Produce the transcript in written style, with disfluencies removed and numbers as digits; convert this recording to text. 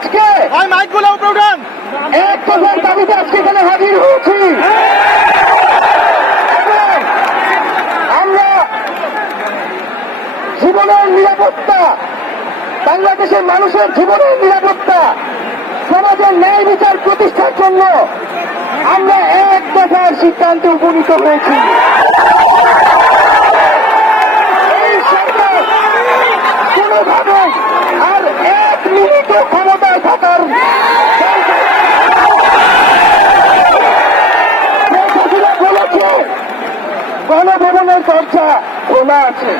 আজকে এক দফার দাবিতে আজকে এখানে হাজির হয়েছি। আমরা জীবনের নিরাপত্তা, বাংলাদেশের মানুষের জীবনের নিরাপত্তা, সমাজের ন্যায় বিচার প্রতিষ্ঠার জন্য আমরা এক দফার সিদ্ধান্তে উপনীত হয়েছি। এই সরকার কোনোভাবে আর এক মিনিটও ক্ষমতায় থাকার বলেছে গণভবনের দরজা খোলা আছে।